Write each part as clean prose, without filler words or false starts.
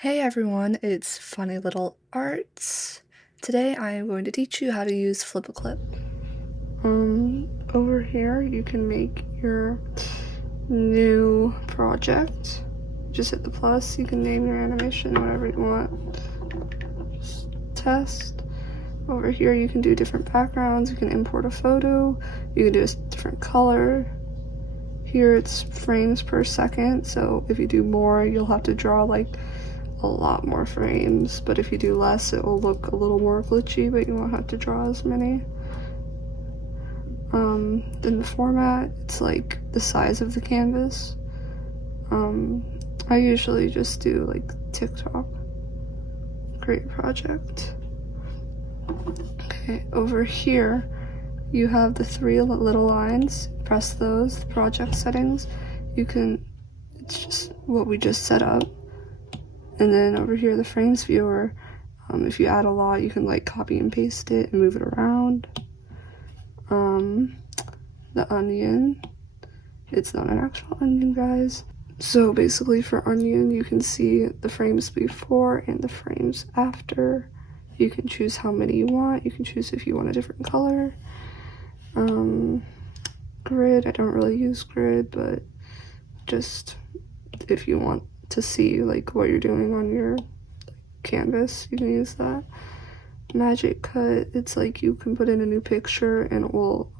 Hey everyone, it's Funny Little Arts. Today I am going to teach you how to use FlipaClip. Over here you can make your new project. Just hit the plus, you can name your animation whatever you want. Just test. Over here you can do different backgrounds, you can import a photo, you can do a different color. Here it's frames per second, so if you do more you'll have to draw like a lot more frames, but if you do less it will look a little more glitchy, but you won't have to draw as many. Then the format, it's like the size of the canvas. I usually just do like TikTok. Create project. Okay, over here you have the three little lines. Press those, the project settings. It's just what we just set up. And then over here, the frames viewer, if you add a lot, you can like copy and paste it and move it around. The onion, it's not an actual onion, guys. So basically for onion, you can see the frames before and the frames after. You can choose how many you want. You can choose if you want a different color. Grid, I don't really use grid, but just if you want to see like what you're doing on your canvas, you can use that. Magic cut, it's like you can put in a new picture and it will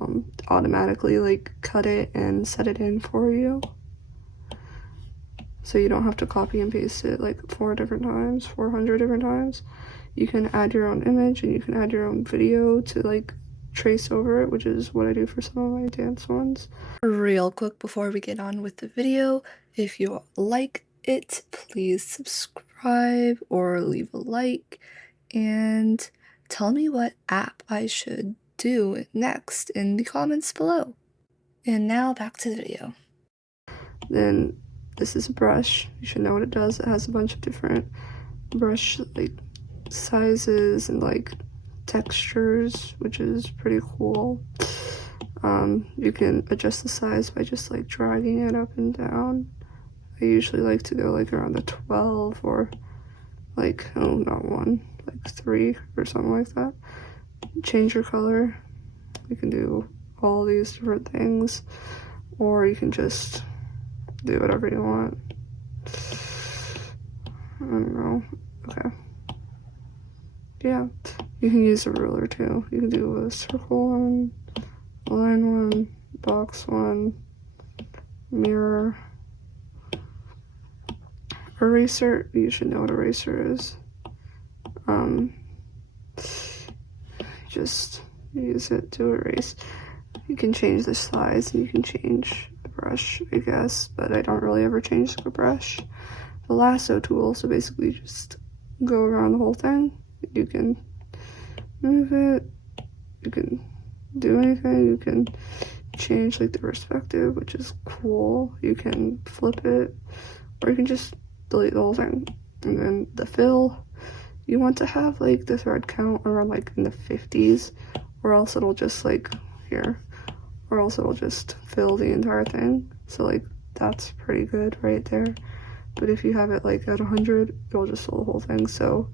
automatically like cut it and set it in for you, so you don't have to copy and paste it like 400 different times. You can add your own image and you can add your own video to like trace over it, which is what I do for some of my dance ones. Real quick before we get on with the video, if you like it, please subscribe or leave a like and tell me what app I should do next in the comments below. And now back to the video. Then this is a brush. You should know what it does. It has a bunch of different brush like sizes and like textures, which is pretty cool. You can adjust the size by just like dragging it up and down. I usually like to go like around the 12 or like, oh, not 1, like 3 or something like that. Change your color. You can do all these different things, or you can just do whatever you want. I don't know. Okay. Yeah, you can use a ruler too. You can do a circle one, line one, box one, mirror. Eraser, you should know what eraser is. Just use it to erase. You can change the size and you can change the brush, I guess, but I don't really ever change the brush. The lasso tool, so basically just go around the whole thing. You can move it, you can do anything, you can change like the perspective, which is cool. You can flip it, or you can just delete the whole thing. And then the fill, you want to have like the thread count around like in the 50s, or else it'll just like here, or else it'll just fill the entire thing. So like that's pretty good right there. But if you have it like at 100, it'll just fill the whole thing. So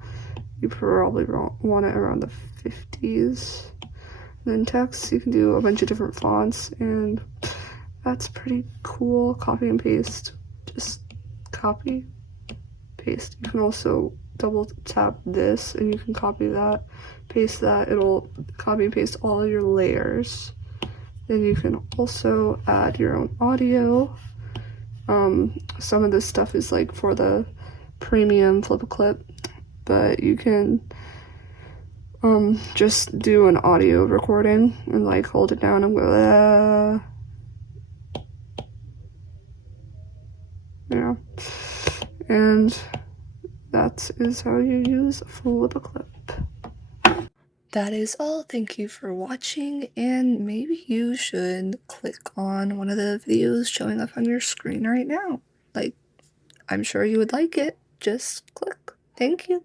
you probably want it around the 50s. And then text, you can do a bunch of different fonts, and that's pretty cool. Copy and paste, just copy, paste. You can also double tap this and you can copy that, paste that. It'll copy and paste all of your layers. Then you can also add your own audio. Some of this stuff is like for the premium FlipaClip, but you can just do an audio recording and like hold it down and go yeah, and that is how you use FlipaClip. That is all. Thank you for watching, and maybe you should click on one of the videos showing up on your screen right now. Like, I'm sure you would like it. Just click. Thank you.